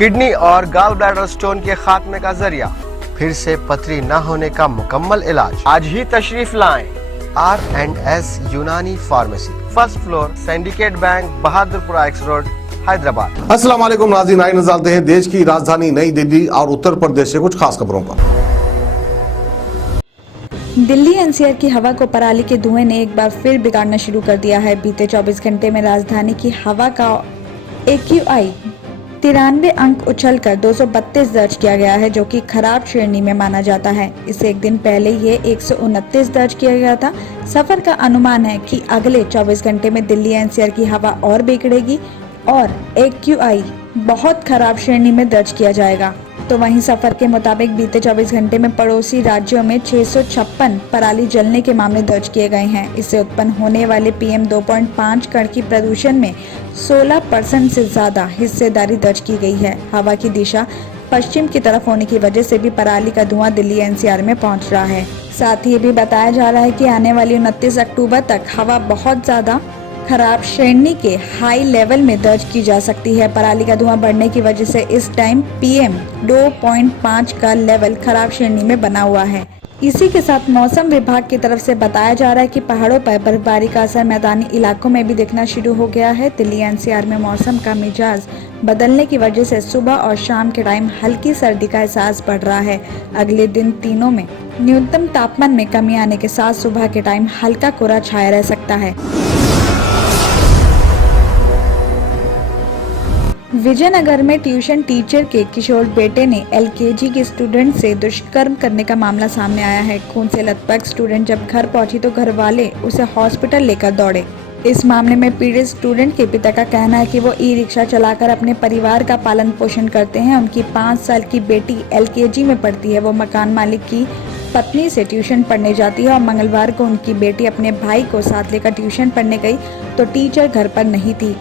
Kidney और gall bladder stone के खात्मे का जरिया, फिर से पथरी न होने का मुकम्मल इलाज। आज ही तशरीफ लाएं R&S यूनानी pharmacy, first floor, syndicate bank, Bahadurpura x road, Hyderabad. अस्सलाम वालेकुम नाज़रीन, आइए नज़र डालते हैं देश की राजधानी नई दिल्ली और उत्तर प्रदेश से कुछ खास खबरों पर। दिल्ली एनसीआर की हवा को पराली के धुएं ने एक बार फिर बिगाड़ना शुरू कर दिया है। बीते 24 घंटे में राजधानी की हवा का AQI 93 अंक उछलकर 232 दर्ज किया गया है, जो कि खराब श्रेणी में माना जाता है। इससे एक दिन पहले ये 129 दर्ज किया गया था। सफर का अनुमान है कि अगले 24 घंटे में दिल्ली एनसीआर की हवा और बिगड़ेगी और AQI बहुत खराब श्रेणी में दर्ज किया जाएगा। तो वहीं सफर के मुताबिक बीते 24 घंटे में पड़ोसी राज्यों में 656 पराली जलने के मामले दर्ज किए गए हैं। इससे उत्पन्न होने वाले PM 2.5 कण की प्रदूषण में 16% से ज्यादा हिस्सेदारी दर्ज की गई है। हवा की दिशा पश्चिम की तरफ होने की वजह से भी पराली का धुआं दिल्ली एनसीआर में पहुंच रहा है। साथ ही ये भी बताया जा रहा है कि आने वाली 29 अक्टूबर तक हवा बहुत ज्यादा खराब श्रेणी के हाई लेवल में दर्ज की जा सकती है। पराली का धुआं बढ़ने की वजह से इस टाइम PM 2.5 का लेवल खराब श्रेणी में बना हुआ है। इसी के साथ मौसम विभाग की तरफ से बताया जा रहा है कि पहाड़ों पर बर्फबारी का असर मैदानी इलाकों में भी दिखना शुरू हो गया है। दिल्ली एनसीआर में मौसम का मिजाज बदलने की वजह से सुबह और शाम के टाइम हल्की सर्दी का एहसास बढ़ रहा है। अगले दिन तीनों में न्यूनतम तापमान में कमी आने के साथ सुबह के टाइम हल्का कोहरा छाया रह सकता है। विजयनगर में ट्यूशन टीचर के किशोर बेटे ने LKG के स्टूडेंट से दुष्कर्म करने का मामला सामने आया है। खून से लथपथ स्टूडेंट जब घर पहुंची तो घर वाले उसे हॉस्पिटल लेकर दौड़े। इस मामले में पीड़ित स्टूडेंट के पिता का कहना है कि वो ई-रिक्शा चलाकर अपने परिवार का पालन पोषण करते हैं। उनकी 5 साल की बेटी LKG में पढ़ती है। वो मकान मालिक की पत्नी से ट्यूशन पढ़ने जाती है और मंगलवार को उनकी बेटी अपने भाई को साथ लेकर ट्यूशन पढ़ने गई तो टीचर घर पर नहीं थी।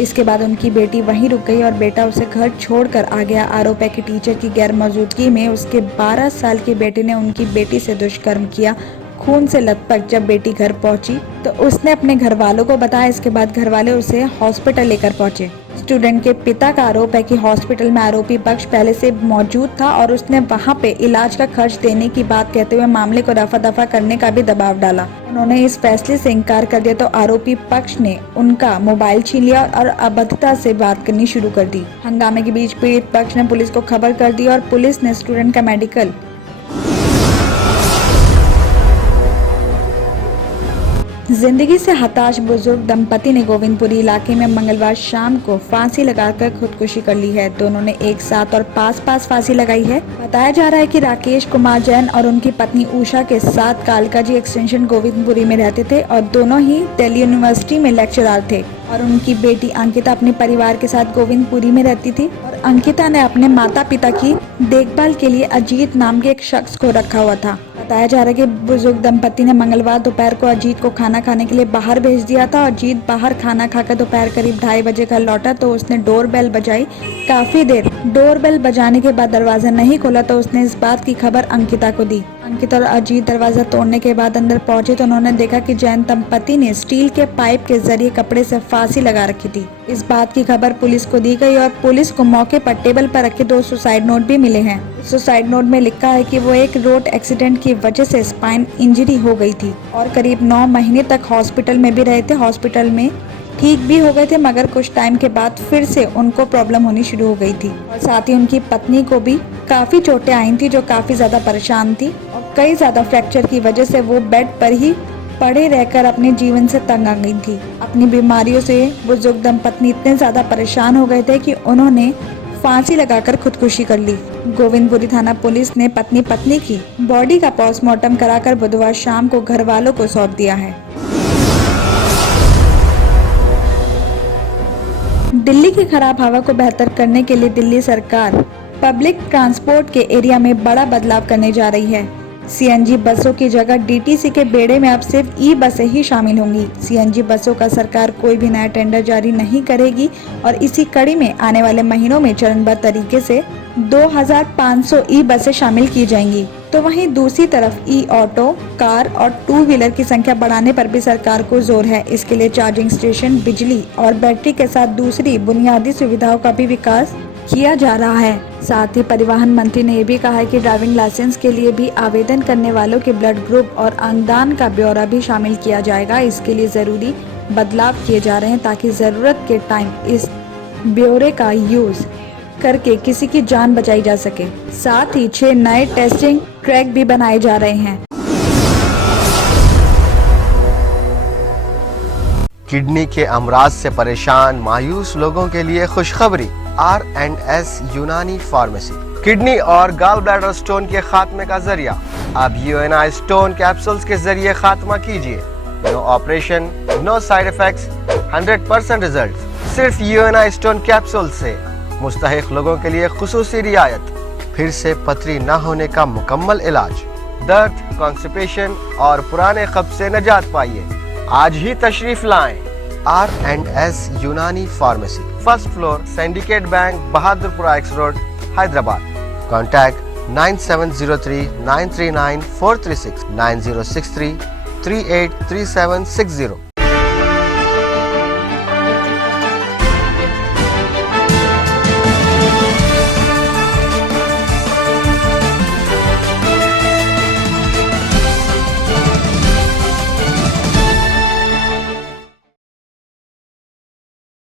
इसके बाद उनकी बेटी वहीं रुक गई और बेटा उसे घर छोड़कर आ गया। आरोप है कि टीचर की गैर मौजूदगी में उसके 12 साल की बेटी ने उनकी बेटी से दुष्कर्म किया। खून से लथपथ जब बेटी घर पहुंची तो उसने अपने घर वालों को बताया। इसके बाद घर वाले उसे हॉस्पिटल लेकर पहुंचे। स्टूडेंट के पिता का आरोप है कि हॉस्पिटल में आरोपी पक्ष पहले से मौजूद था और उसने वहां पे इलाज का खर्च देने की बात कहते हुए मामले को रफा दफा करने का भी दबाव डाला। उन्होंने इस फैसले से इनकार कर दिया तो आरोपी पक्ष ने उनका मोबाइल छीन लिया और अभद्रता से बात करनी शुरू कर दी। हंगामे के बीच पीड़ित पक्ष ने पुलिस को खबर कर दी और पुलिस ने स्टूडेंट का मेडिकल जिंदगी से हताश बुजुर्ग दंपति ने गोविंदपुरी इलाके में मंगलवार शाम को फांसी लगाकर खुदकुशी कर ली है। दोनों ने एक साथ और पास फांसी लगाई है। बताया जा रहा है कि राकेश कुमार जैन और उनकी पत्नी उषा के साथ कालकाजी एक्सटेंशन गोविंदपुरी में रहते थे और दोनों ही दिल्ली यूनिवर्सिटी में लेक्चरर थे और उनकी बेटी अंकिता अपने परिवार के साथ गोविंदपुरी में रहती थी और अंकिता ने अपने माता पिता की देखभाल के लिए अजीत नाम के एक शख्स को रखा हुआ था। बताया जा रहा है कि बुजुर्ग दंपति ने मंगलवार दोपहर को अजीत को खाना खाने के लिए बाहर भेज दिया था। अजीत बाहर खाना खाकर दोपहर करीब 2:30 बजे घर लौटा तो उसने डोरबेल बजाई। काफी देर डोरबेल बजाने के बाद दरवाजा नहीं खोला तो उसने इस बात की खबर अंकिता को दी। अंकिता और अजीत दरवाजा तोड़ने के बाद अंदर पहुंचे तो उन्होंने देखा कि जैन दंपति ने स्टील के पाइप के जरिए कपड़े से फांसी लगा रखी थी। इस बात की खबर पुलिस को दी गई और पुलिस को मौके पर टेबल पर रखे 2 सुसाइड नोट भी मिले हैं। सुसाइड नोट में लिखा है कि वो एक रोड एक्सीडेंट की वजह से स्पाइन इंजरी हो गई थी और करीब 9 महीने तक हॉस्पिटल में भी रहे थे। हॉस्पिटल में ठीक भी हो गए थे मगर कुछ टाइम के बाद फिर से उनको प्रॉब्लम होनी शुरू हो गई थी और साथ ही उनकी पत्नी को भी काफी चोटें आई थी जो काफी ज्यादा परेशान थी और कई ज्यादा फ्रैक्चर की वजह से वो बेड पर ही पड़े रहकर अपने जीवन से तंग आ गई थी। अपनी बीमारियों से बुजुर्ग दंपत्ति इतने ज्यादा परेशान हो गए थे कि उन्होंने फांसी लगाकर खुदकुशी कर ली। गोविंदपुरी थाना पुलिस ने पत्नी की बॉडी का पोस्टमार्टम कराकर बुधवार शाम को घर वालों को सौंप दिया है। दिल्ली की खराब हवा को बेहतर करने के लिए दिल्ली सरकार पब्लिक ट्रांसपोर्ट के एरिया में बड़ा बदलाव करने जा रही है। CNG बसों की जगह DTC के बेड़े में अब सिर्फ ई-बसें ही शामिल होंगी। CNG बसों का सरकार कोई भी नया टेंडर जारी नहीं करेगी और इसी कड़ी में आने वाले महीनों में चरणबद्ध तरीके से 2500 ई-बसें शामिल की जाएंगी। तो वहीं दूसरी तरफ ई-ऑटो, कार और 2 व्हीलर की संख्या बढ़ाने पर भी सरकार को जोर है। इसके लिए चार्जिंग स्टेशन, बिजली और बैटरी के साथ दूसरी बुनियादी सुविधाओं का भी विकास किया जा रहा है। साथ ही परिवहन मंत्री ने ये भी कहा है कि ड्राइविंग लाइसेंस के लिए भी आवेदन करने वालों के ब्लड ग्रुप और अंगदान का ब्यौरा भी शामिल किया जाएगा। इसके लिए जरूरी बदलाव किए जा रहे हैं ताकि जरूरत के टाइम इस ब्यौरे का यूज करके किसी की जान बचाई जा सके। साथ ही 6 नए टेस्टिंग ट्रैक भी बनाए जा रहे हैं। किडनी के अमराज से परेशान मायूस लोगों के लिए खुशखबरी। R&S यूनानी फार्मेसी किडनी और गॉल ब्लैडर स्टोन के खात्मे का जरिया। अब UNI स्टोन कैप्सूल्स के जरिए खात्मा कीजिए। No operation, no side effects, 100% result. सिर्फ UNI स्टोन कैप्सूल से मुस्तहिक लोगों के लिए खुसूसी रियायत। फिर से पथरी न होने का मुकम्मल इलाज। दर्द, कॉन्स्टिपेशन और पुराने कब्ज से निजात पाइए। आज ही तशरीफ लाएं। R&S यूनानी pharmacy, first floor, syndicate bank, Bahadurpura X road, Hyderabad. Contact 9703 939 436 9063 383760।